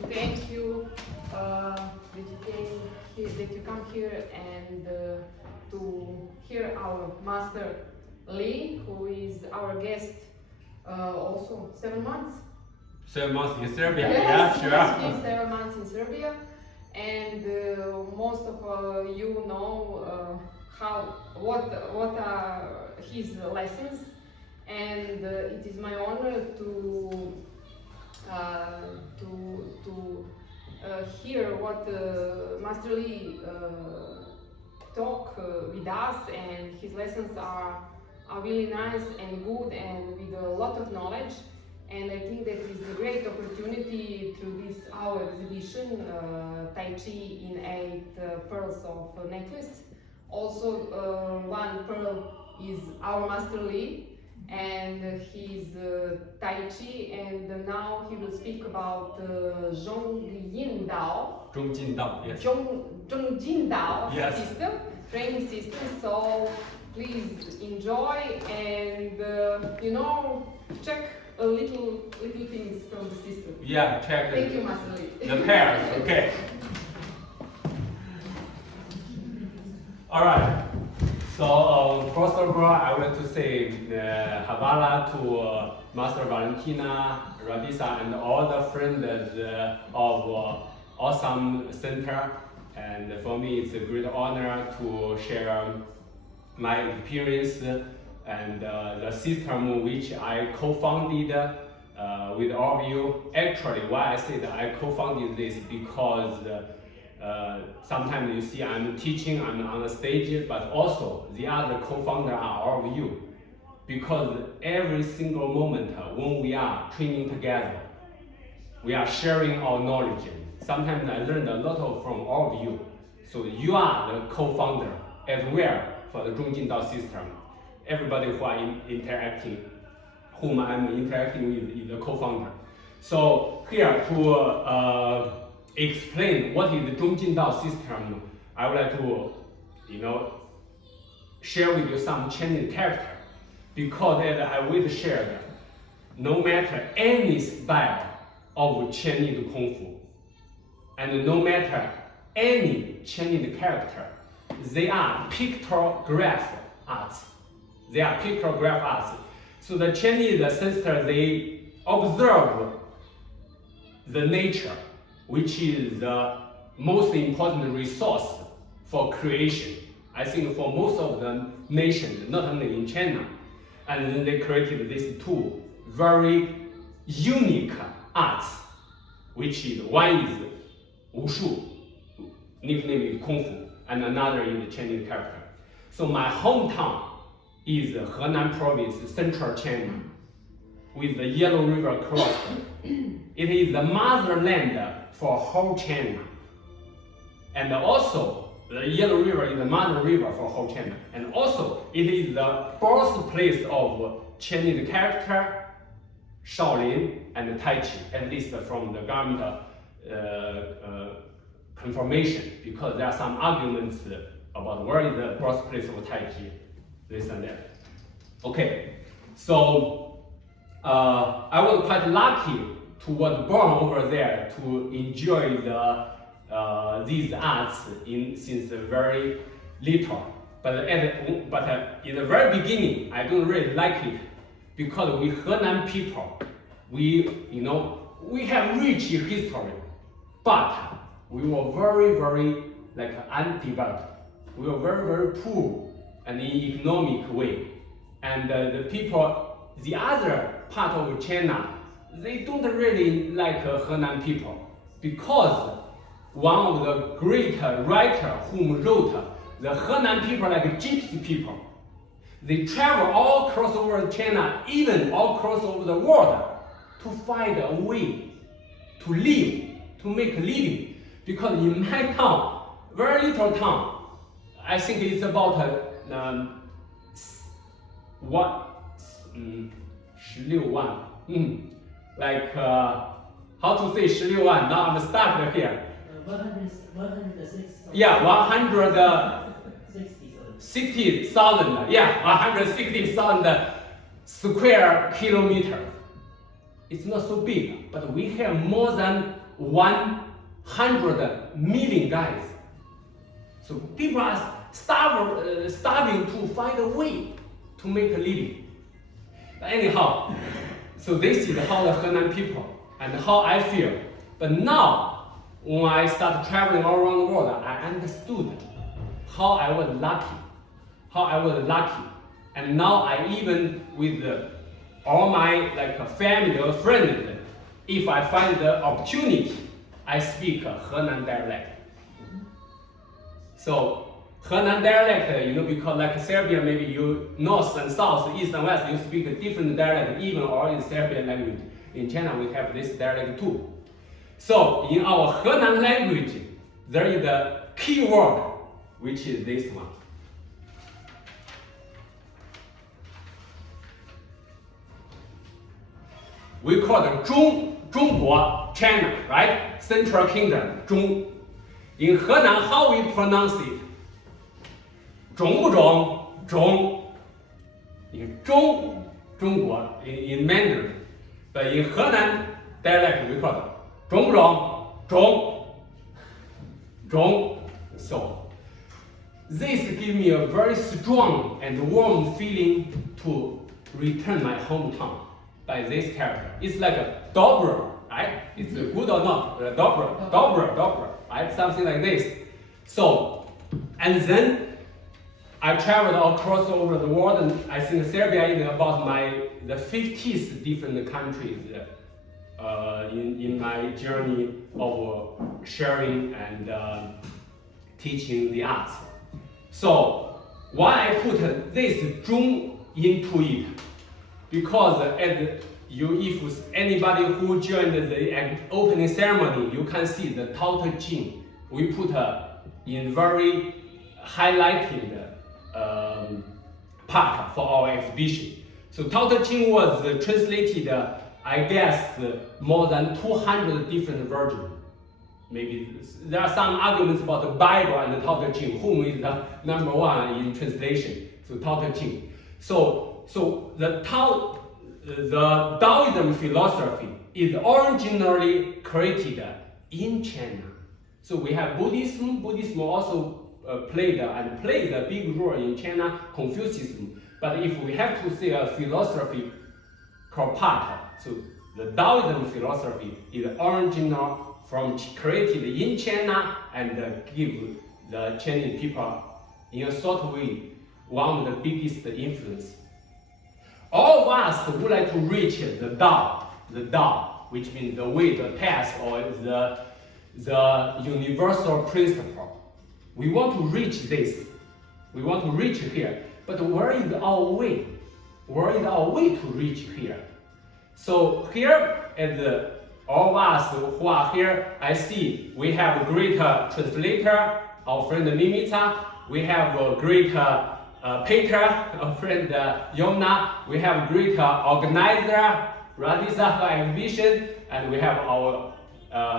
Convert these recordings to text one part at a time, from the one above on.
to thank you that you come here and to hear our master Lee, who is our guest also 7 months. 7 months in Serbia, Yes, yeah, sure. he's 7 months in Serbia, and most of you know what are his lessons, and it is my honor to hear what Master Lee talk with us, and his lessons are really nice and good and with a lot of knowledge. And I think that is a great opportunity through this our exhibition, Tai Chi in 8 pearls of necklace. Also, one pearl is our Master Lee, and his Tai Chi, and now he will speak about Zhong Jin Dao. Zhong Jin Dao, yes. Zhong Jin Dao Yes. system, training system. So please enjoy and check a little things from the system. Yeah, check Thank you, Master Lee. the pairs, okay. Alright, so first of all, I would like to say Havala to Master Valentina, Radisa, and all the friends of OSAM Center. And for me, it's a great honor to share my experience and the system which I co-founded with all of you. Actually, why I say that I co-founded this, because sometimes you see I'm teaching, I'm on the stage, but also the other co-founder are all of you. Because every single moment when we are training together, we are sharing our knowledge. Sometimes I learned a lot from all of you. So you are the co-founder as well for the Zhong Jin Dao system. Everybody who are whom I'm interacting with is the co-founder. So here to explain what is the Zhong Jin Dao system, I would like to, share with you some Chinese character, because as I will share, no matter any style of Chinese Kungfu, and no matter any Chinese character, they are pictograph arts. They are pictograph arts. So the Chinese ancestors, they observe the nature, which is the most important resource for creation. I think for most of the nations, not only in China, and then they created these two very unique arts, which is one is Wushu, nickname is Kungfu, and another is Chinese character. So my hometown is Henan province, central China, with the Yellow River across. It is the motherland for whole China. And also, the Yellow River is the mother river for whole China. And also, it is the birthplace of Chinese character, Shaolin, and Tai Chi, at least from the government confirmation, because there are some arguments about where is the birthplace of Tai Chi, this and that. Okay, so I was quite lucky to was born over there to enjoy these arts since very little. But in the very beginning, I don't really like it, because we Henan people, we have rich history, but we were very undeveloped. We were very poor and in economic way. And the people, the other part of China, they don't really like Henan people, because one of the great writer whom wrote the Henan people like gypsy people, they travel all across over China, even all across over the world, to find a way to live, to make a living. Because in my town, very little town, I think it's about 16万, like how to say 16万? Now I'm stuck here. 160,000. Yeah, 160,000. Yeah, 160,000 square kilometers. It's not so big, but we have more than 100 million guys. So people are starving to find a way to make a living. But anyhow, so this is how the Henan people and how I feel. But now, when I started traveling all around the world, I understood how I was lucky. And now I even with all my family or friends, if I find the opportunity, I speak Henan dialect. So Henan dialect, because like Serbia, maybe you north and south, east and west, you speak a different dialect, even or in Serbian language. In China, we have this dialect too. So in our Henan language, there is a key word, which is this one. We call it Zhongguo, China, right? Central Kingdom, Zhong. In Henan, how we pronounce it? Zhong 不zhong? Zhong. In Zhongguo, in Mandarin. But in Henan dialect, we call it 中不中？中。So this gives me a very strong and warm feeling to return my hometown by this character. It's like a dobro, right? It's good or not? Dobro, right? Something like this. So, and then I traveled across over the world, and I think Serbia is about the 50th different countries. In my journey of sharing and teaching the arts. So why I put this Zhong into it? Because if anybody who joined the opening ceremony, you can see the Tao Te Ching. We put in very highlighted part for our exhibition. So Tao Te Ching was translated I guess more than 200 different versions. Maybe there are some arguments about the Bible and the Tao Te Ching, whom is the number one in translation. So Tao Te Ching. So the Taoism philosophy is originally created in China. So we have Buddhism. Buddhism also played a big role in China. Confucianism. But if we have to say a philosophy part. So the Taoism philosophy is original created in China and give the Chinese people in a sort of way one of the biggest influence. All of us would like to reach the Tao, which means the way, the path, or the universal principle. We want to reach this. We want to reach here. But where is our way? Where is our way to reach here? So here, as all of us who are here, I see we have a great translator, our friend Mimita. We have a great Peter, our friend Yomna. We have a great organizer, Radisa, for exhibition. And we have our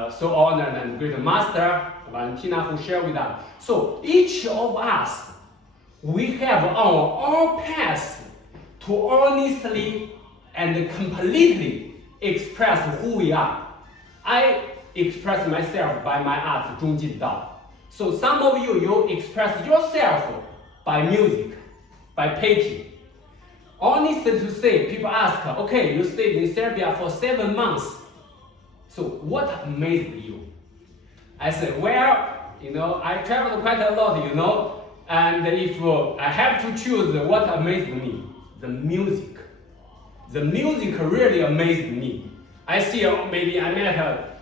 so honored and great master, Valentina, who share with us. So each of us, we have our path to honestly and completely express who we are. I express myself by my art, Zhong Jin Dao. So some of you express yourself by music, by painting. Honestly to say, people ask, okay, you stayed in Serbia for 7 months. So what amazed you? I said, well, I traveled quite a lot, and if I have to choose what amazed me, the music. The music really amazed me. I see, maybe I met her.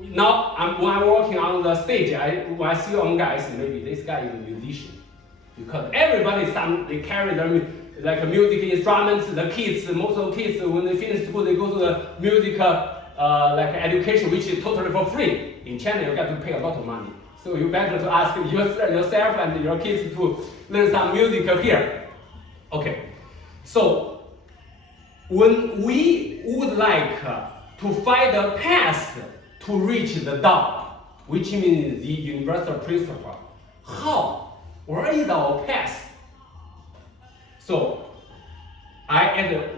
Now, when I'm walking on the stage, when I see one guy, I say, maybe this guy is a musician. Because everybody, they carry their music instruments. The kids, most of the kids, when they finish school, they go to the music education, which is totally for free. In China, you got to pay a lot of money. So you better to ask yourself and your kids to learn some music here. Okay, so when we would like to find a path to reach the Tao, which means the universal principle, how? Where is our path? So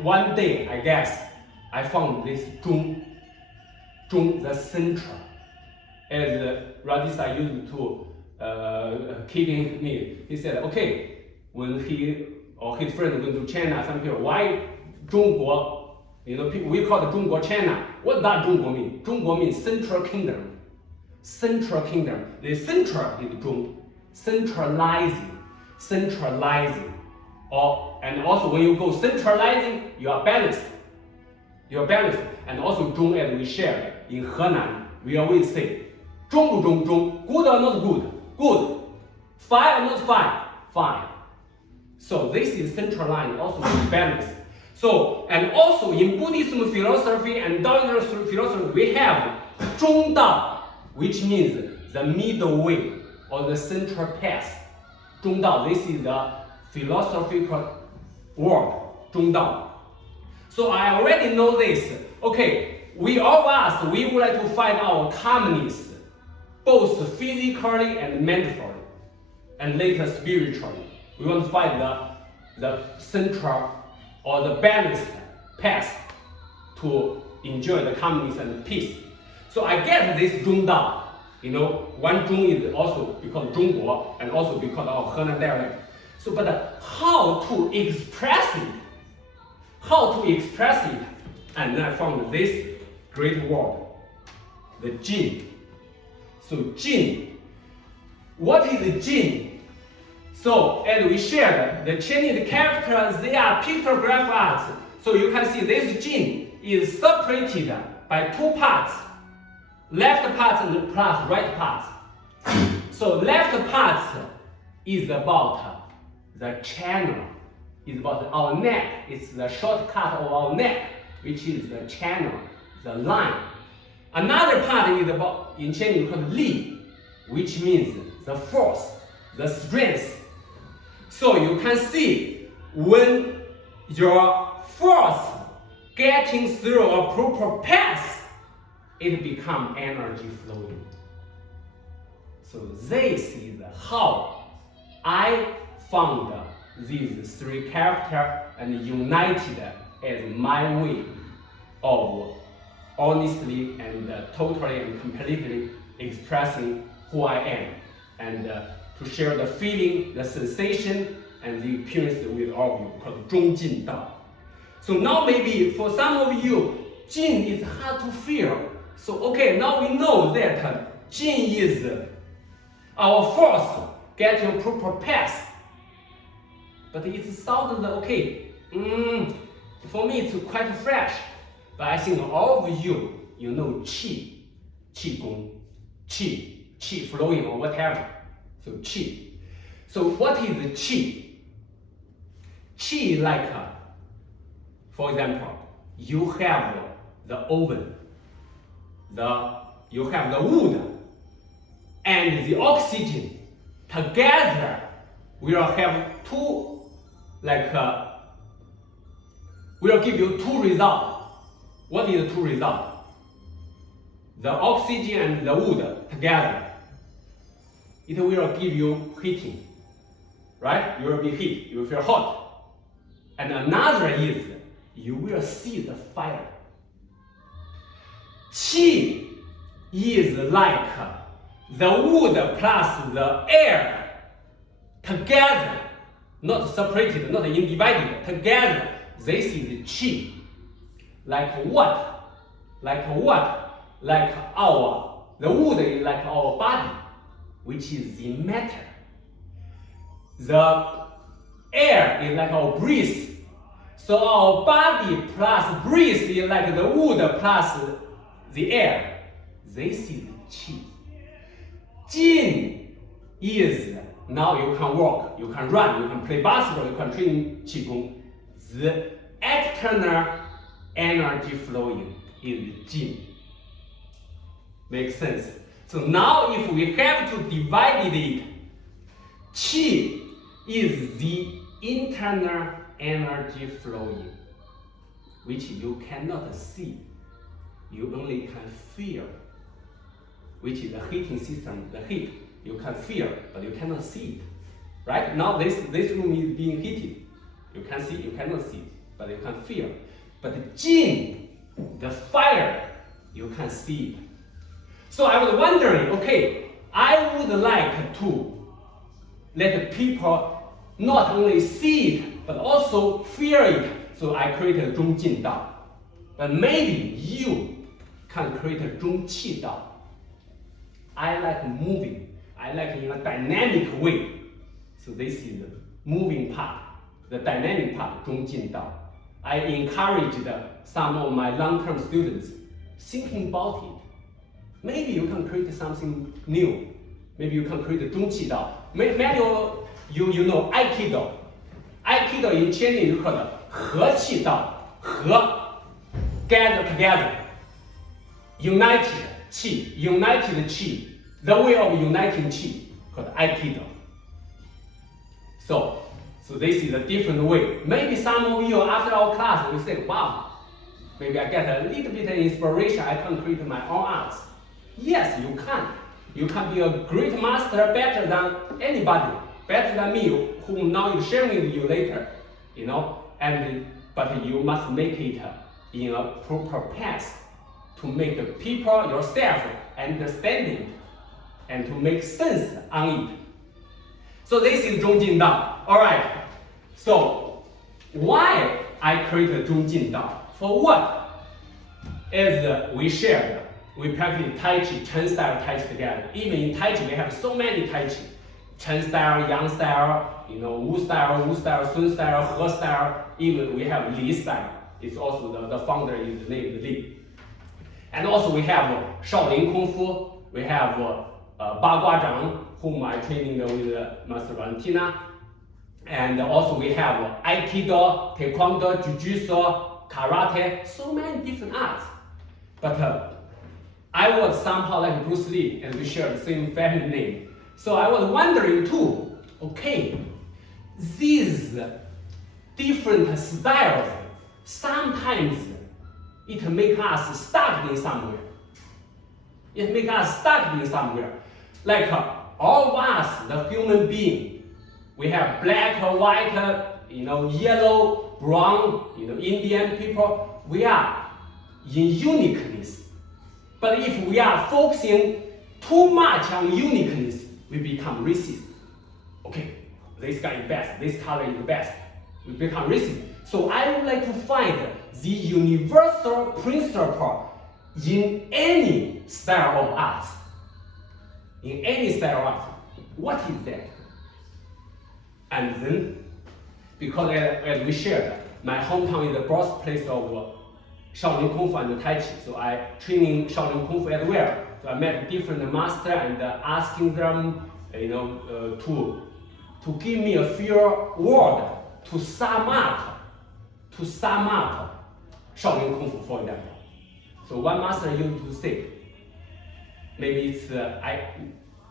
one day, I guess, I found this Zhong, the central. as Radisa used to keeping me. He said, okay, when he or his friend went to China, some people, why 中国? You know, we call it 中国 China. What does 中国 mean? 中国 means central kingdom. Central kingdom. The central is 中. Centralizing. And also when you go centralizing, you are balanced. And also 中 as we share in Henan, we always say 中不中, good or not good, fine or not fine. So this is centralized, also balanced. So, and also in Buddhism philosophy and Taoism philosophy, we have 中道, which means the middle way or the central path. 中道, this is the philosophical word, 中道. So I already know this. Okay, we all of us, we would like to find our calmness, both physically and mentally, and later spiritually. We want to find the central or the balanced path to enjoy the calmness and peace. So I get this 中道. You know, one 中 is also because 中国 and also because of Henan dialect. So, but how to express it? And then I found this great word, the Jin. So Jin, what is the Jin? So as we shared, the Chinese characters, they are pictograph arts. So you can see this Jin is separated by two parts, left part and plus right part. So left part is about the channel, is about our neck. It's the shortcut of our neck, which is the channel, the line. Another part is about, in Chinese called Li, which means the force, the strength. So you can see when your force getting through a proper path, it becomes energy flowing. So this is how I found these three characters and united as my way of honestly and totally and completely expressing who I am, and to share the feeling, the sensation, and the experience with all of you, called 中劲道. So now maybe for some of you, Jin is hard to feel. So okay, now we know that Jin is our force getting a proper path. But it sounds okay. For me it's quite fresh. But I think all of you, you know qi, qigong, qi flowing or whatever. So qi. So what is the qi? Qi like, for example, you have the oven, you have the wood, and the oxygen. Together, we will have two, we'll give you two results. What is the two results? The oxygen and the wood together, it will give you heating, right? You will be heat, you will feel hot. And another is, you will see the fire. Qi is like the wood plus the air together, not separated, not individed, together. This is qi. Like what? Like the wood is like our body, which is the matter. The air is like our breath. So our body plus breath is like the wood plus the air. This is qi. Jin is, now you can walk, you can run, you can play basketball, you can train qigong. The external energy flowing is Jin. Makes sense? So now if we have to divide it, Qi is the internal energy flowing, which you cannot see, you only can feel, which is the heating system, the heat. You can feel, but you cannot see it. Right? Now this room is being heated. You can see, you cannot see it, but you can feel. But Jin, the fire, you can see it. So I was wondering, okay, I would like to let people not only see it, but also feel it. So I created 中劲道. But maybe you can create a 中气道. I like moving. I like in a dynamic way. So this is the moving part, the dynamic part, 中劲道. I encouraged some of my long-term students thinking about it. Maybe you can create something new. Maybe you can create a 中气道. Many of you know Aikido. Aikido in Chinese is called 和气道. 和 gather together. United qi, united qi. The way of uniting qi called Aikido. So this is a different way. Maybe some of you after our class will say, wow, maybe I get a little bit of inspiration. I can create my own arts. Yes, you can. You can be a great master, better than anybody, better than me, whom now is sharing with you later, you know. But you must make it in a proper path to make the people yourself understand it and to make sense on it. So this is 中劲道. All right. So why I created 中劲道? For what? As we shared, we practice Tai Chi, Chen style Tai Chi together. Even in Tai Chi, we have so many Tai Chi. Chen style, Yang style, you know, Wu style, Sun style, He style. Even we have Li style. It's also the founder is named Li. And also we have Shaolin Kungfu. We have Ba Gua Zhang, whom I training with Master Valentina. And also we have Aikido, Taekwondo, Jiu-Jitsu, Karate, so many different arts. But I was somehow like Bruce Lee, and we share the same family name. So I was wondering too, okay, these different styles, sometimes it makes us stuck in somewhere. It makes us stuck in somewhere. Like all of us, the human being, we have black, white, you know, yellow, brown, you know, Indian people. We are in uniqueness. But if we are focusing too much on uniqueness, we become racist. Okay, this guy is best, this color is the best. We become racist. So I would like to find the universal principle in any style of art. In any style of art. What is that? And then, because as we shared, my hometown is the birthplace of Shaolin Kung Fu and Tai Chi. So I training Shaolin Kung Fu as well. So I met different masters and asking them, you know, to give me a few words to sum up Shaolin Kung Fu, for example. So one master used to say, maybe it's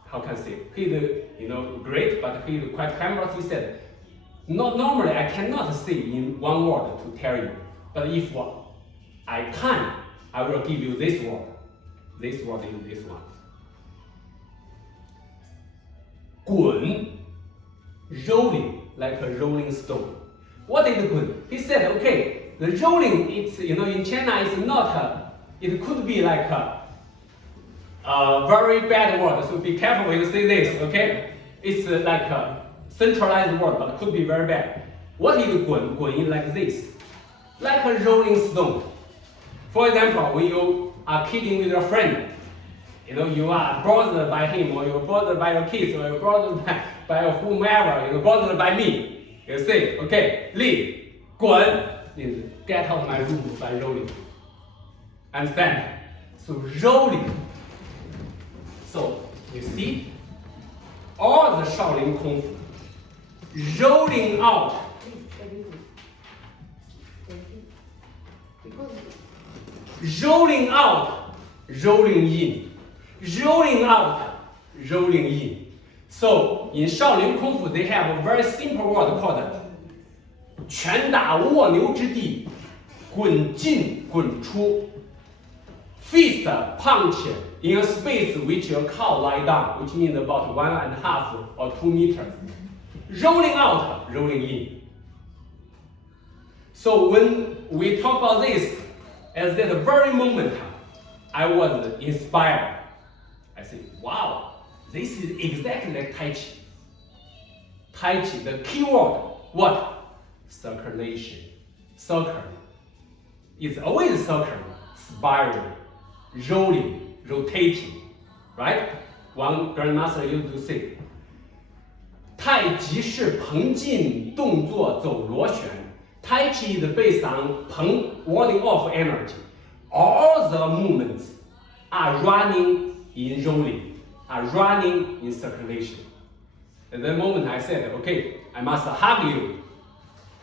how can I say? He's you know great, but he's quite humble. He said, not normally I cannot say in one word to tell you, but if I can, I will give you this word. This word is this one. 滚, rolling like a rolling stone. What is 滚? He said, okay, the rolling, it's you know in China it's not it could be like a very bad word. So be careful when you say this. Okay, it's like a centralized word, but it could be very bad. What is 滚? 滚 is like this, like a rolling stone. For example, when you are kidding with your friend, you know, you are bothered by him, or you're bothered by your kids, or you're bothered by whomever, you're bothered by me. You say, okay, Li, 滚 means get out of my room by rolling. Understand? So rolling. So you see, all the Shaolin Kung Fu, rolling out. Rolling out, rolling in, rolling out, rolling in. So in Shaolin Kung Fu, they have a very simple word called 拳打卧牛之地，滚进滚出。Fist punch in a space which a cow lie down, which means about 1.5 or 2 meters. Rolling out, rolling in. So when we talk about this, at that very moment, I was inspired. I say, wow, this is exactly like Tai Chi. Tai Chi, the keyword, what? Circulation. Circle. It's always circling, spiraling, rolling, rotating, right? One grandmaster used to say, 太极是彭劲动作走螺旋。Tai Chi is based on Peng warding off energy. All the movements are running in rolling, are running in circulation. At that moment I said, okay, I must hug you.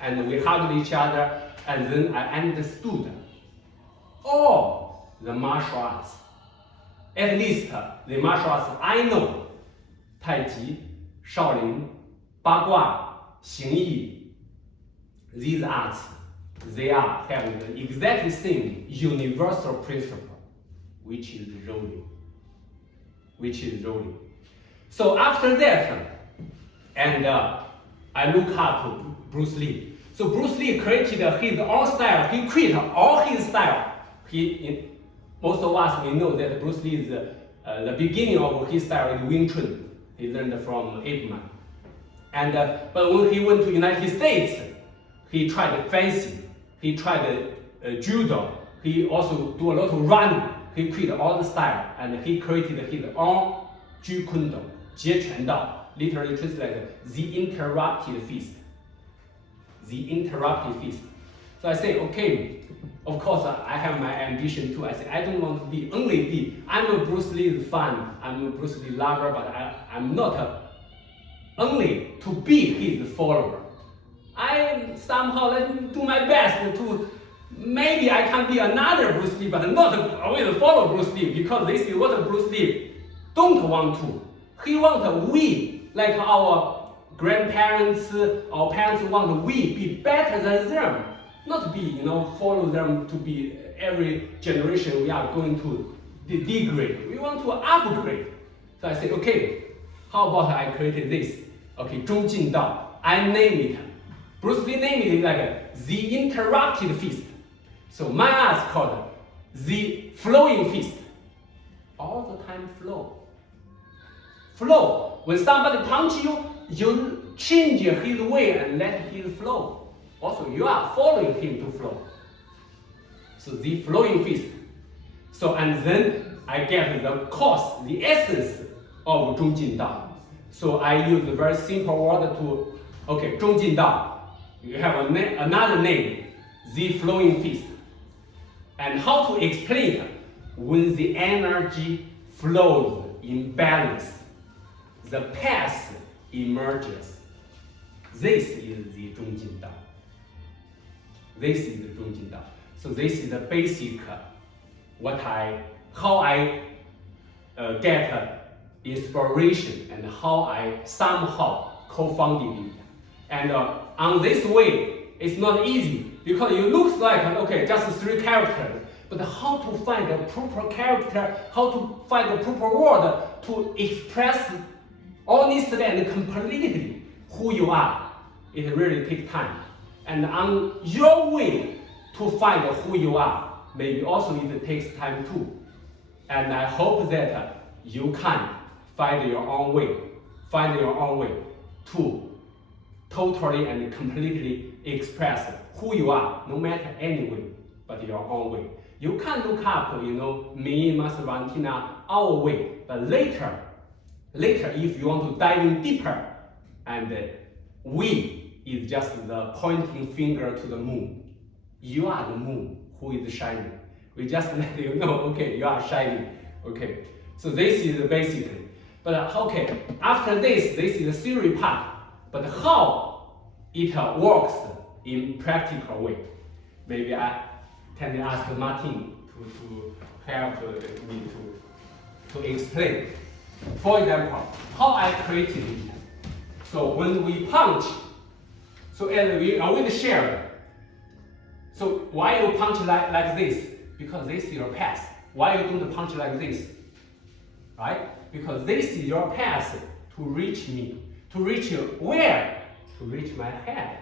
And we hugged each other, and then I understood all the martial arts. At least the martial arts I know. Tai Chi, Shaolin, Bagua, Xing Yi. These arts, they are having the exact same universal principle, which is rolling. Which is rolling. So after that, and I look up Bruce Lee. So Bruce Lee created his own style. He quit all his style. Most of us, we know that Bruce Lee is the beginning of his style is Wing Chun. He learned from Ip Man. And but when he went to United States, he tried fencing. He tried judo. He also do a lot of running. He quit all the style and he created his own Jeet Kune Do, 截拳道, literally translated the interrupted fist. The interrupted fist. So I say, okay, of course I have my ambition too. I say I don't want to be only be. I'm a Bruce Lee fan. I'm a Bruce Lee lover, but I'm not only to be his follower. I somehow let me do my best to. Maybe I can be another Bruce Lee, but not always follow Bruce Lee, because this is what Bruce Lee don't want to. He wants we, like our grandparents, our parents want we be better than them, not be, follow them to be every generation we are going to degrade. We want to upgrade. So I said, okay, how about I created this? Okay, Zhong Jin Dao. I name it. Bruce Lee named it like the interrupted fist. So my art is called the flowing fist. All the time flow. Flow. When somebody punch you, you change his way and let him flow. Also, you are following him to flow. So the flowing fist. So and then I get the cause, the essence of Zhong Jin Dao. So I use a very simple word to, okay, Zhong Jin Dao. You have another name, the flowing fist. And how to explain it? When the energy flows in balance, the path emerges. This is the Zhong Jin Dao. This is the Zhong Jin Dao. So this is the basic how I get inspiration and how I somehow co-founded it. And on this way, it's not easy because it looks like, okay, just 3 characters. But how to find a proper character, how to find a proper word to express honestly and completely who you are, it really takes time. And on your way to find who you are, maybe also it takes time too. And I hope that you can find your own way to totally and completely express who you are, no matter any way, but your own way. You can look up, me, Master Valentina, our way, but later, if you want to dive in deeper, and we is just the pointing finger to the moon. You are the moon who is shining. We just let you know, okay, you are shining. Okay, so this is basically. But okay, after this is the theory part. But how it works in practical way? Maybe I can ask Martin to help me to explain. For example, how I created it. So when we punch, so as we already shared. So why you punch like this? Because this is your path. Why you don't punch like this? Right? Because this is your path to reach me. To reach you where? To reach my head.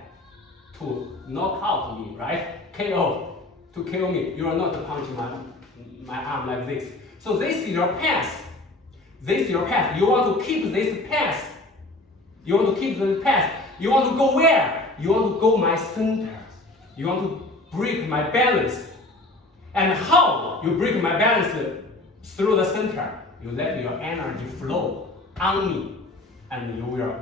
To knock out me, right? KO. To kill me. You are not punching my arm like this. So this is your path. This is your pass. You want to keep this pass. You want to keep the pass. You want to go where? You want to go my center. You want to break my balance. And how you break my balance through the center? You let your energy flow on me, and you will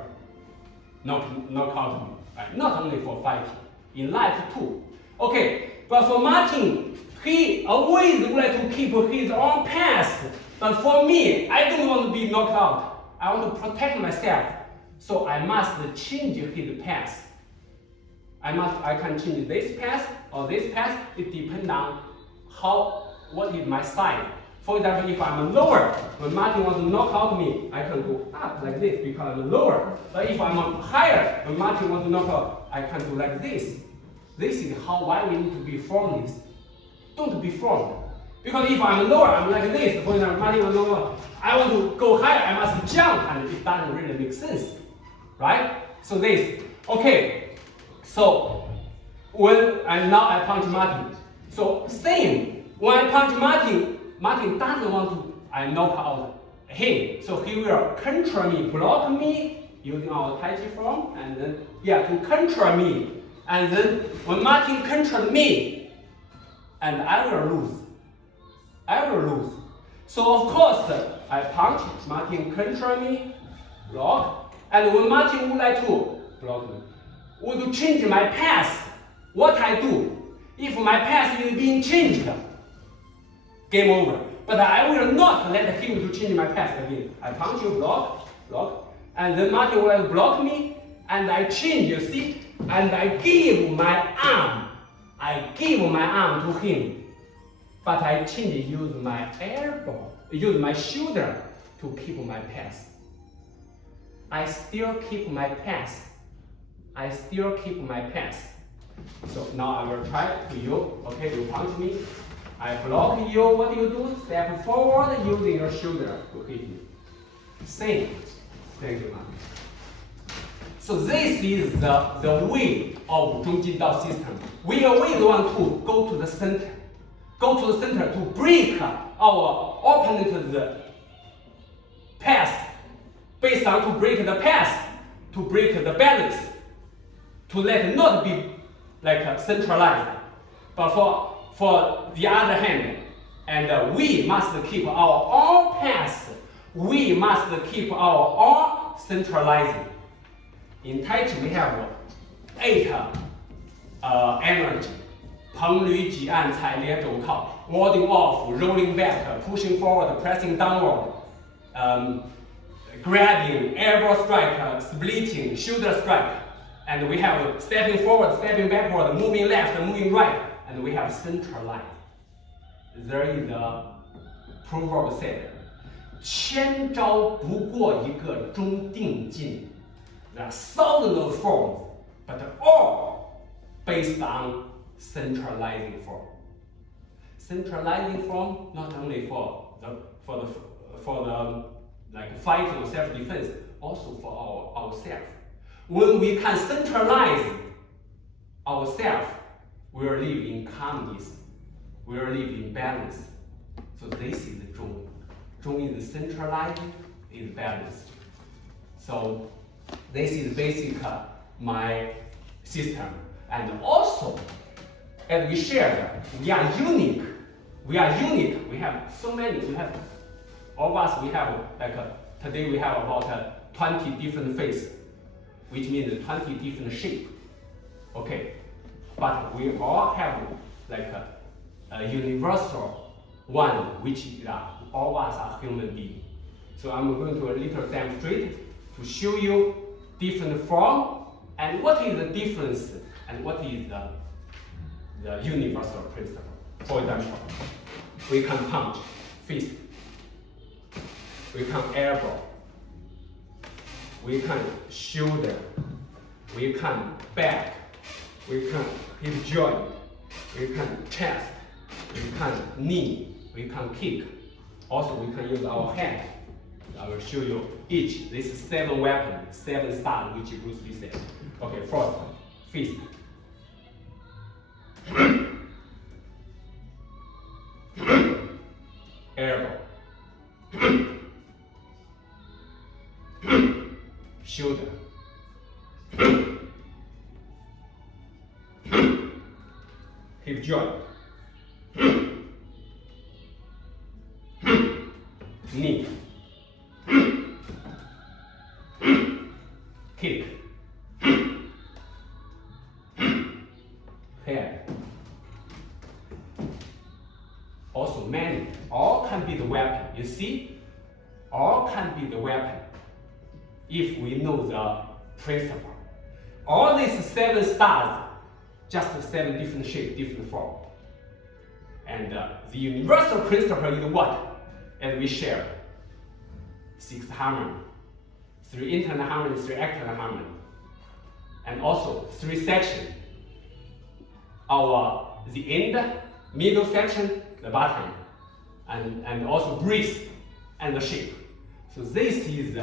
knock out me. Right? Not only for fighting, in life too. Okay, but for Martin, he always would like to keep his own path. But for me, I don't want to be knocked out. I want to protect myself. So I must change his path. I can change this path or this path. It depends on what is my side. For example, if I'm lower, when Martin wants to knock out me, I can go up like this because I'm lower. But if I'm higher, when Martin wants to knock out, I can do like this. This is why we need to be formed. Don't be formed. Because if I'm lower, I'm like this. For example, Martin wants to knock out, I want to go higher, I must jump, and it doesn't really make sense. Right? So this. Okay. So now I punch Martin. So same. When I punch Martin, Martin doesn't want to knock out him. So he will control me, block me using our Tai Chi form, and then to control me. And then when Martin controls me, and I will lose. I will lose. So of course I punch, Martin control me, block, and when Martin would like to block me, would to change my path, what I do? If my path is being changed, game over. But I will not let him to change my path again. I punch you, block, and then Martin will block me, and I change, you see, and I give my arm. I give my arm to him. But I use my elbow, use my shoulder to keep my path. I still keep my path. I still keep my path. So now I will try to you. Okay, you punch me. I block you. What do you do? Step forward using your shoulder to hit me. Same. Thank you, Mark. So this is the way of Zhong Jin Dao system. We always want to go to the center. Go to the center to break our opponent's path. Based on to break the path, to break the balance, to let it not be like centralized. But for the other hand, and we must keep our own path. We must keep our own centralizing. In Tai Chi, we have 8 energy. 彭吕挤按踩连肘靠 warding off, rolling back, pushing forward, pressing downward, grabbing, elbow strike, splitting, shoulder strike. And we have stepping forward, stepping backward, moving left, moving right, and we have centralized. There is a proverb said, 千招不过一个中定境. There are thousands of forms, but all based on centralizing form. Centralizing form not only for the like fighting or self-defense, also for ourselves. When we can centralize ourselves, we will live in calmness. We will live in balance. So this is the Zhong. Zhong is centralizing, is balance. So this is basic my system. And also, as we shared, we are unique. We are unique. We have so many. We have all of us. We have today we have about 20 different faces, which means 20 different shapes. Okay, but we all have like a universal one, which is all of us are human beings. So I'm going to a little demonstrate to show you different form and what is the difference and what is the universal principle. For example, we can punch, fist, we can elbow, we can shoulder, we can back, we can hip joint, we can chest, we can knee, we can kick. Also, we can use our hand. I will show you each. This is 7 weapons, 7 styles, which Bruce Lee said. Okay, first, fist. Elbow. shoulder. Hip joint. Knee. Kick. Head. Also many. All can be the weapon. You see? All can be the weapon if we know the principle. All these 7 stars, just 7 different shapes, different form. And the universal principle is what? And we share 6 harmony, 3 internal harmony, 3 external harmony, and also 3 sections. The end, middle section, the bottom, and also breath and the shape. So this is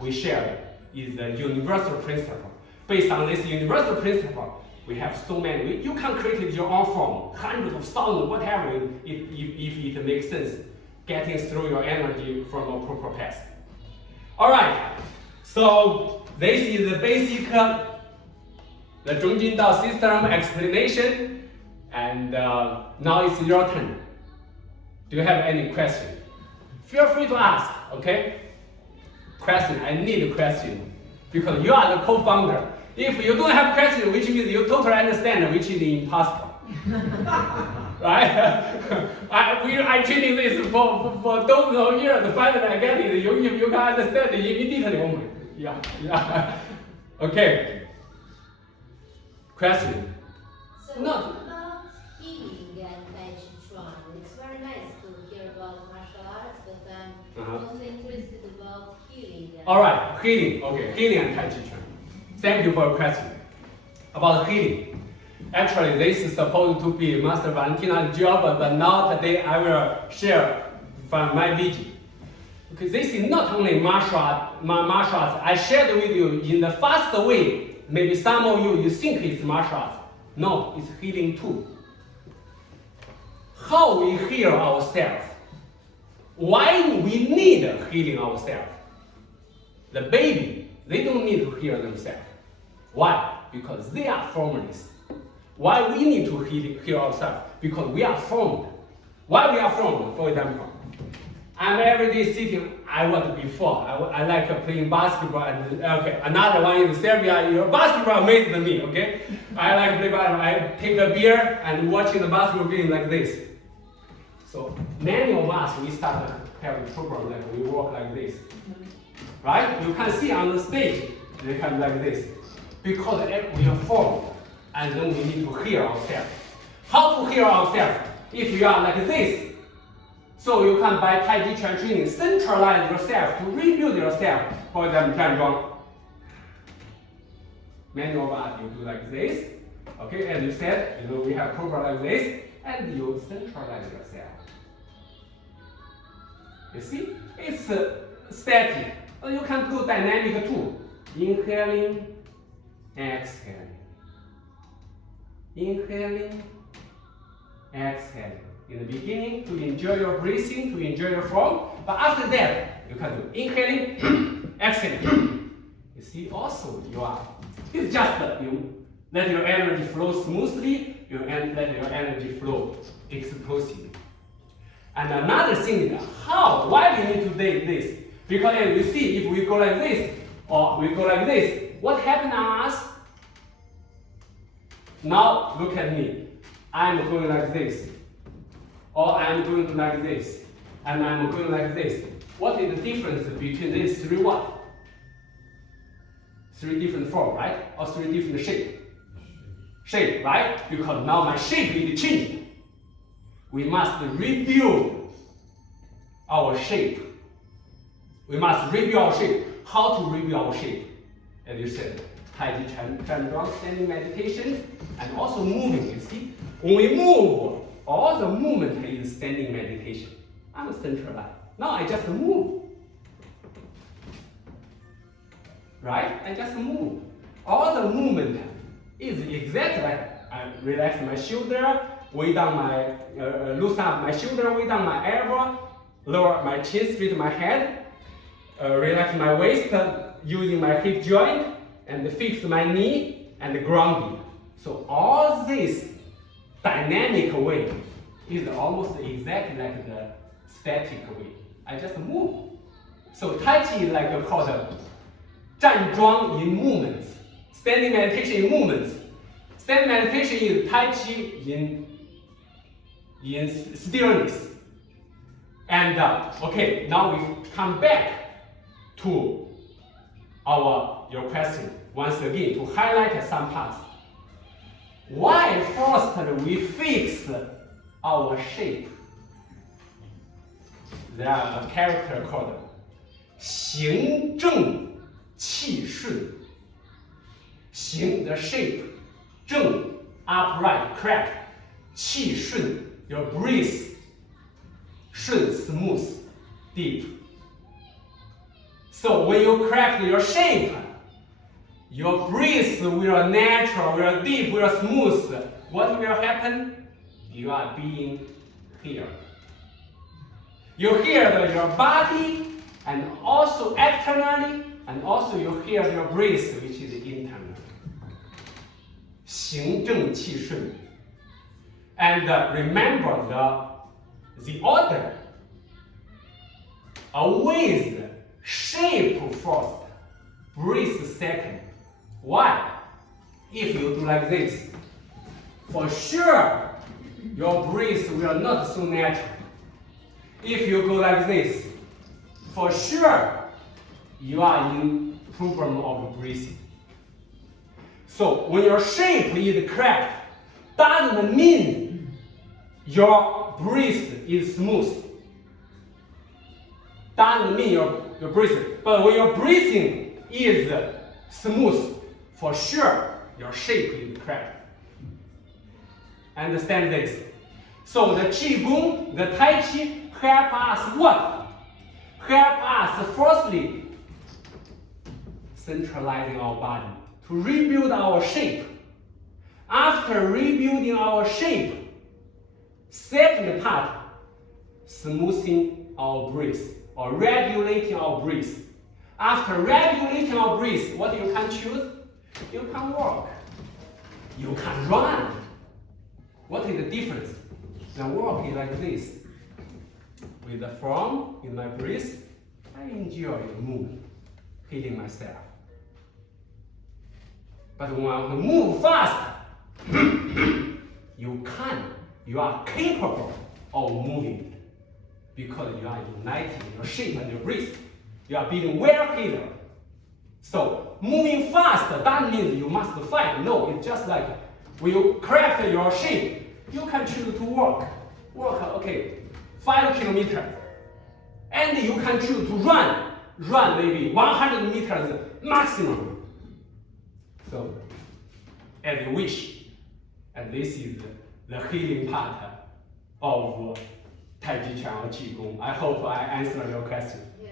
we share is the universal principle. Based on this universal principle, we have so many. You can create your own form, hundreds of thousands, whatever, if it makes sense, getting through your energy from a proper path. All right. So this is the basic the Zhong Jin Dao system explanation, and now it's your turn. Do you have any question? Feel free to ask. Okay. Question. I need a question because you are the co-founder. If you don't have question, which means you totally understand, which is impossible. Right? I training this for those of years. Finally, I get it. You can understand it immediately. Oh my, yeah. Okay. Question. So No. about healing and Tai Chi Chuan, it's very nice to hear about martial arts, but I'm also interested about healing. All right, healing. Okay, healing and Tai Chi Chuan. Thank you for your question. About healing. Actually, this is supposed to be Master Valentina's job, but now today I will share from my vision. Okay, this is not only martial arts. I shared with you in the fast way. Maybe some of you think it's martial arts. No, it's healing too. How we heal ourselves. Why we need healing ourselves. The baby, they don't need to heal themselves. Why? Because they are formless. Why we need to heal ourselves? Because we are formed. Why we are formed? For example, I'm every day sitting. I was before. I like playing basketball. And, okay, another one is Serbia. Your basketball amazed me. Okay, I like play basketball. I take a beer and watching the basketball game like this. So many of us we start having program like we walk like this, right? You can see on the stage they come like this because we are formed, and then we need to heal ourselves. How to heal ourselves? If you are like this. So you can by Tai Chi Chuan training centralize yourself to rebuild yourself. For example, 站桩. Many of us you do like this, okay? And you said, we have program like this, and you centralize yourself. You see, it's static. You can do dynamic too. Inhaling, exhaling. Inhaling, exhaling. In the beginning, to enjoy your breathing, to enjoy your form, but after that, you can do inhaling, exhaling. You see, also it's just you let your energy flow smoothly, let your energy flow explosively. And another thing is why we need to do this? Because as you see, if we go like this, or we go like this, what happens on us? Now look at me. I'm going like this. Or I'm going like this, and I'm going like this. What is the difference between these 3 what? 3 different forms, right? Or 3 different shape. Shape, right? Because now my shape is changing. We must rebuild our shape. We must rebuild our shape. How to rebuild our shape? As you said, Tai Chi Chuan, standing meditation, and also moving. You see, when we move, all the movement is standing meditation. I'm centralized. Now I just move. Right? I just move. All the movement is exactly like I relax my shoulder, weigh down my, loosen up my shoulder, weigh down my elbow, lower my chin, straighten my head, relax my waist, using my hip joint and fix my knee and grounding. So all this dynamic way is almost exactly like the static way. I just move. So Tai Chi is like called 站桩 in movements. Standing meditation in movements. Standing meditation is Tai Chi in stillness. And okay, now we come back to your question once again to highlight some parts. Why first we fix our shape? There are a character called 行正气顺. 行 the shape, 正 upright, correct, 气顺 your breath, 顺 smooth, deep. So when you correct your shape, your breath will natural, will deep, will smooth. What will happen? You are being healed. You heal your body and also externally, and also you heal your breath, which is internal. 行正气顺. And remember the order. Always shape first, breath second. Why? If you do like this, for sure your breath will not so natural. If you go like this, for sure you are in problem of breathing. So when your shape is correct, doesn't mean your breath is smooth. Doesn't mean your breathing. But when your breathing is smooth, for sure your shape is correct. Understand this. So the Qigong, the Tai Chi help us what? Help us firstly centralizing our body to rebuild our shape. After rebuilding our shape, second part, smoothing our breath or regulating our breath. After regulating our breath, what you can choose? You can walk. You can run. What is the difference? The walk is like this. With the form, with my breath, I enjoy the move, healing myself. But when I move fast, you are capable of moving because you are uniting your shape and your breath. You are being well healed. So moving fast doesn't mean you must fight. No, it's just like when you correct your shape, you can choose to walk. Walk, okay, 5 kilometers. And you can choose to run. Run maybe 100 meters maximum. So, as you wish. And this is the healing part of Tai Chi Chuan or Qigong. I hope I answered your question. Yeah,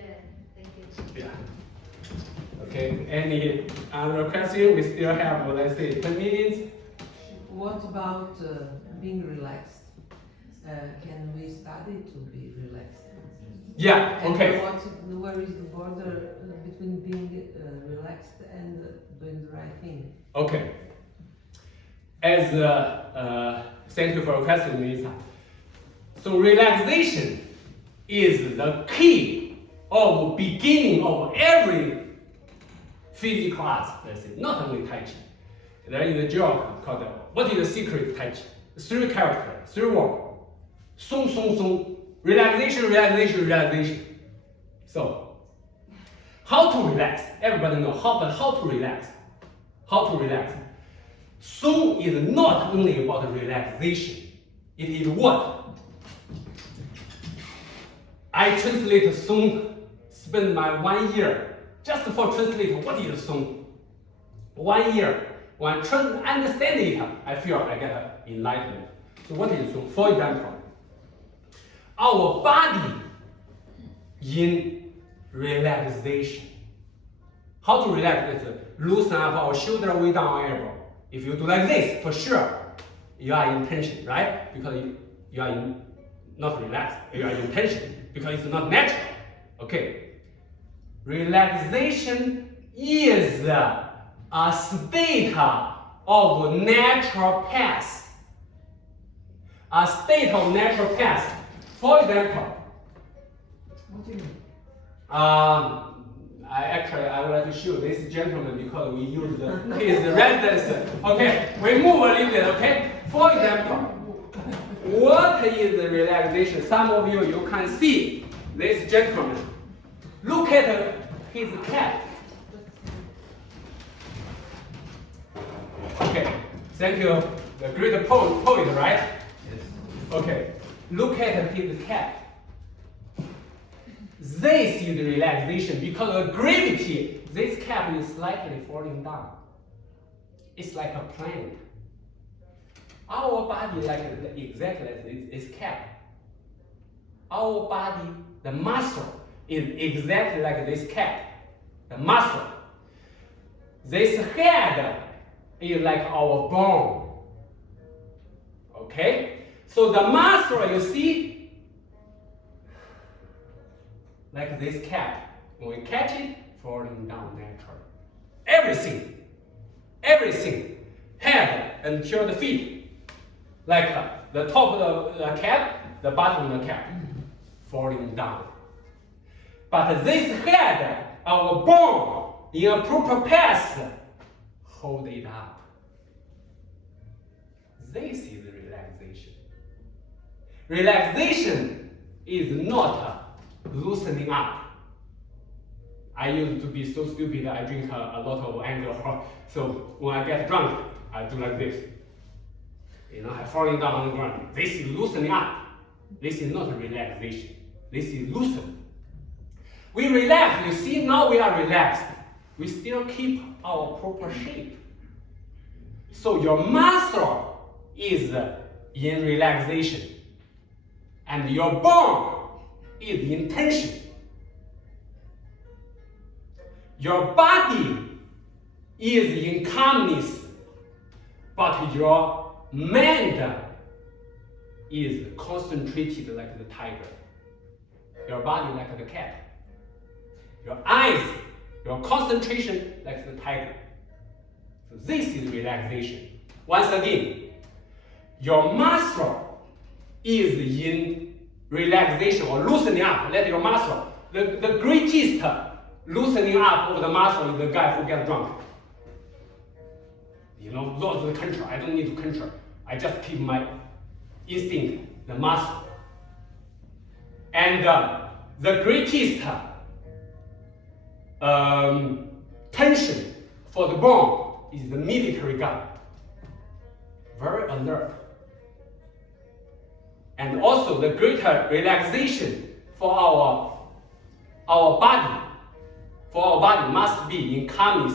thank you. Yeah. Okay, any other question? We still have, let's say, 10 minutes. What about being relaxed? Can we study to be relaxed? Yeah, And okay. Where is the border between being relaxed and doing the right thing? Okay. As thank you for your question, Melissa. So relaxation is the key of beginning of every physical arts. Let's say, not only Tai Chi. There is a joke called "What is the secret of Tai Chi?" 3 characters, 3 words. Song, song, song. Relaxation, relaxation, relaxation. So, how to relax? Everybody knows how to relax. How to relax? Song is not only about relaxation. It is what? I translate song, spend my 1 year just for translating what is song. 1 year. When I understand it, I feel I get enlightenment. So what is song? For example, our body in relaxation. How to relax? Is loosen up our shoulder, way down our elbow. If you do like this, for sure, you are in tension, right? Because you are not relaxed. You are in tension because it's not natural. Okay. Relaxation is a state of natural path. A state of natural path. For example, What do you mean? I would like to show this gentleman because we use his residence. Okay, we move a little bit. Okay, for example, what is the relaxation? Some of you can see this gentleman. Look at his cap. Okay, thank you. The great poet, right? Yes. Okay, look at his cap. This is the relaxation because of gravity. This cap is slightly falling down. It's like a planet. Our body like exactly as this cap. Our body, the muscle, is exactly like this cap. The muscle. This head is like our bone. Okay? So the muscle, you see, like this cap. When we catch it, falling down naturally. Everything, head until the feet. Like the top of the cap, the bottom of the cap, falling down. But this head, our bone, in a proper path, hold it up. This is relaxation. Relaxation is not loosening up. I used to be so stupid, I drink a lot of alcohol. So when I get drunk, I do like this. I'm falling down on the ground. This is loosening up. This is not relaxation. This is loosen. We relax, you see, now we are relaxed. We still keep our proper shape. So your muscle is in relaxation. And your bone is in tension. Your body is in calmness, but your mind is concentrated like the tiger. Your body like the cat. Your eyes, your concentration like the tiger. So this is relaxation. Once again, your muscle is in relaxation or loosening up. Let your muscle, the greatest loosening up of the muscle is the guy who gets drunk. Lord the control. I don't need to control. I just keep my instinct, the muscle. And the greatest tension for the bone is the military guy. Very alert. And also the greater relaxation for our body. For our body must be in calmness,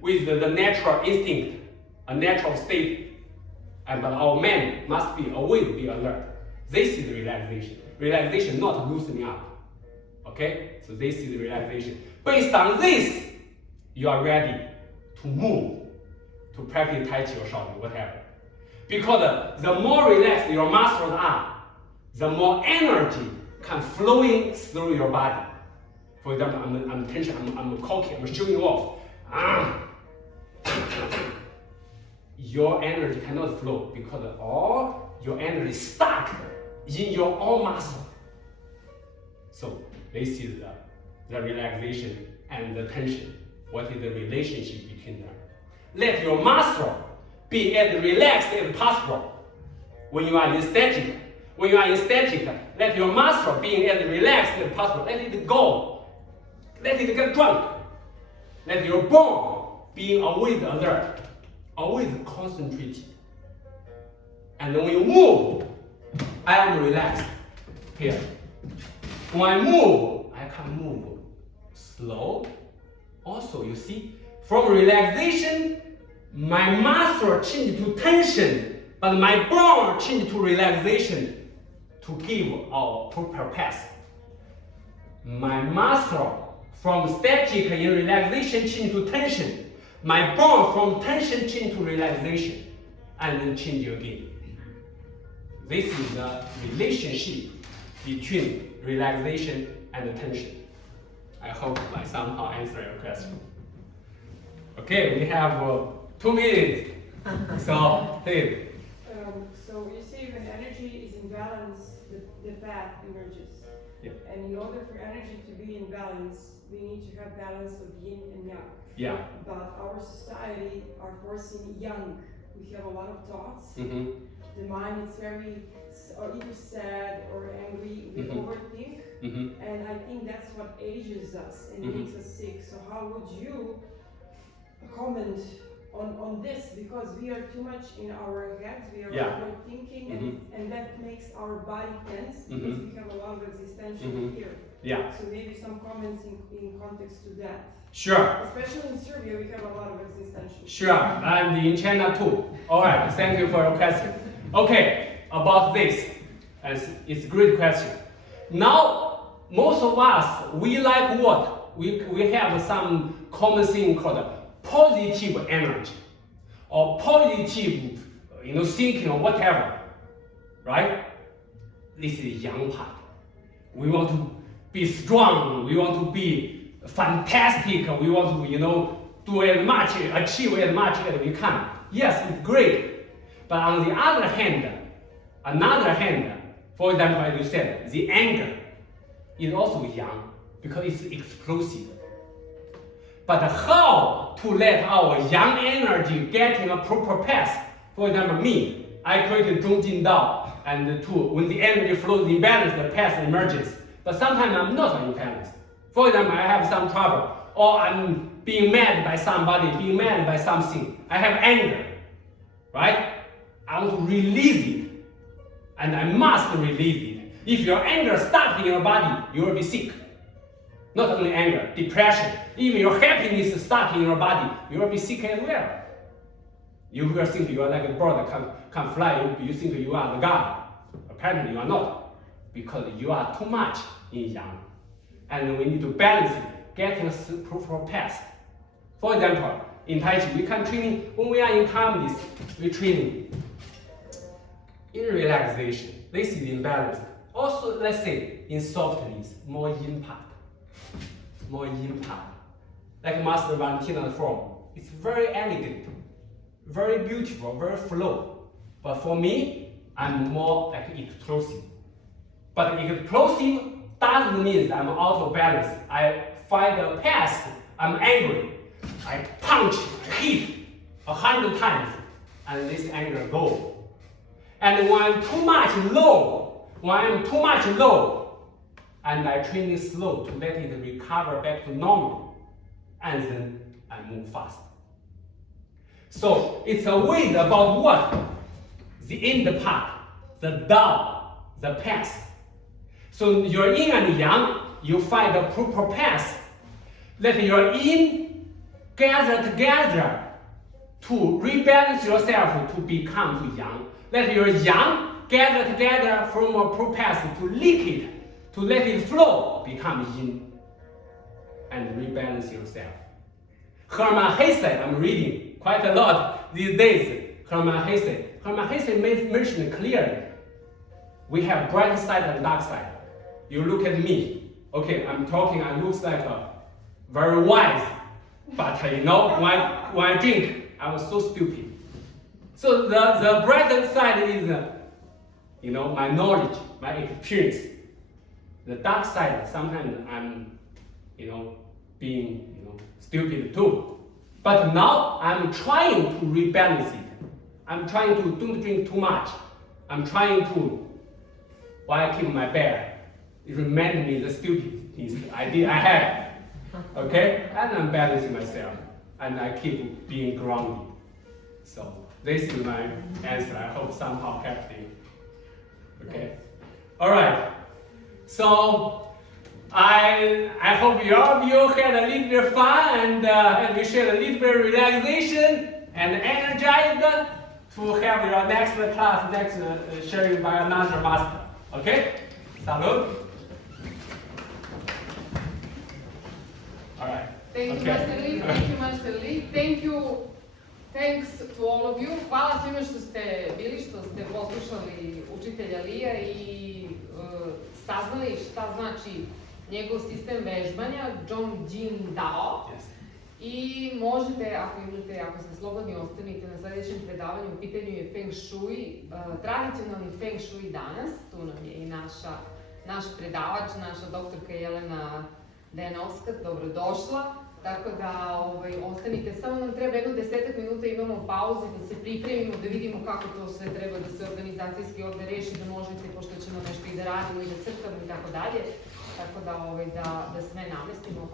with the natural instinct, a natural state. But our mind must be always be alert. This is relaxation. Relaxation, not loosening up. Okay? So this is relaxation. Based on this, you are ready to move, to practice Tai Chi or Shaolin, whatever. Because the more relaxed your muscles are, the more energy can flowing through your body. For example, I'm tension, I'm cocky, I'm showing off. Your energy cannot flow because all your energy is stuck in your own muscle. So this is the relaxation and the tension. What is the relationship between them? Let your muscle be as relaxed as possible. When you are in static, let your muscle be as relaxed as possible. Let it go. Let it get drunk. Let your bone be always alert, always concentrated. And when you move, I am relaxed here. When I move, I can move slow. Also, you see, from relaxation, my muscle change to tension, but my bone change to relaxation to give our proper path. My muscle from static in relaxation change to tension. My bone from tension change to relaxation, and then change again. This is the relationship between relaxation and tension. I hope I somehow answer your question. Okay, we have 2 minutes. So, please. So you see, when energy is in balance, the path emerges. Yeah. And in order for energy to be in balance, we need to have balance of yin and yang. Yeah. But our society are forcing yang. We have a lot of thoughts. Mm-hmm. The mind is very either sad or angry. We overthink. Mm-hmm. And I think that's what ages us and makes us sick. So how would you comment on this? Because we are too much in our heads, we are overthinking, and that makes our body tense because we have a lot of existential fear. Yeah. So maybe some comments in context to that. Sure. Especially in Serbia, we have a lot of existential. Sure, and in China too. All right, thank you for your question. Okay, about this, it's a great question. Now, most of us, we like what? We have some common thing called positive energy, or positive, thinking or whatever, right? This is yang part. We want to be strong. We want to be fantastic. We want to, do as much, achieve as much as we can. Yes, it's great. But on the other hand, for example, as you said, the anger is also yang because it's explosive. But how to let our yang energy get in a proper path? For example, me, I created Zhong Jin Dao, and when the energy flows in balance, the path emerges. But sometimes I'm not in balance. For example, I have some trouble, or I'm being mad by somebody, being mad by something. I have anger, right? I want to release it, and I must release it. If your anger stuck in your body, you will be sick. Not only anger, depression, even your happiness is stuck in your body, you will be sick as well. You will think you are like a bird that can fly, you think you are the God. Apparently you are not, because you are too much in yang. And we need to balance it, get in a proper path. For example, in Tai Chi, we can train, when we are in calmness, we train in relaxation. This is imbalanced. Also, let's say, in softness, more yin part. More yin part. Like Master Valentina's form. It's very elegant, very beautiful, very flow. But for me, I'm more like explosive. But explosive doesn't mean I'm out of balance. I find a path, I'm angry. I punch, I hit 100 times, and this anger goes. And when I'm too much low, and I train it slow to let it recover back to normal, and then I move fast. So it's a way about what? The end part, the Dao, the path. So your yin and yang, you find the proper path. Let your yin gather together to rebalance yourself to become to yang. Let your yang gather together from a proper path to lick it, to let it flow, become yin, and rebalance yourself. Hermann Hesse, I'm reading quite a lot these days. Hermann Hesse mentioned clearly. We have bright side and dark side. You look at me. Okay, I'm talking, I look like very wise. But when I drink, I was so stupid. So the bright side is, my knowledge, my experience. The dark side, sometimes I'm, being, stupid too. But now I'm trying to rebalance it. I'm trying to don't drink too much. I'm trying to, while I keep my bed, it reminded me the stupidness I had. Okay? And I'm balancing myself. And I keep being grounded. So this is my answer. I hope somehow helped you. Okay? Alright. So I hope all of you had a little bit of fun and we shared a little bit of relaxation and energized to have your next class, sharing by another master. Okay? Salud. All right. Thank you, Master Lee. Thank you, Master Lee. Thanks to all of you. Hvala svima što ste bili, što ste poslušali učitelja Lija i saznali šta znači njegov sistem vežbanja, Zhong Jin Dao. Yes. I možete, ako ste slobodni, ostanite na sljedećem predavanju. U pitanju je Feng Shui, tradicionalni Feng Shui danas. Tu nam je i naš predavač, naša doktorka Jelena Denovska, dobrodošla. Tako da ostanite, samo nam treba jedno 10 minuta, imamo pauzu da se pripremimo, da vidimo kako to sve treba da se organizacijski ovde reši, da možete, pošto ćemo nešto i da radimo i da crtamo i tako dalje. Tako da sve namestimo.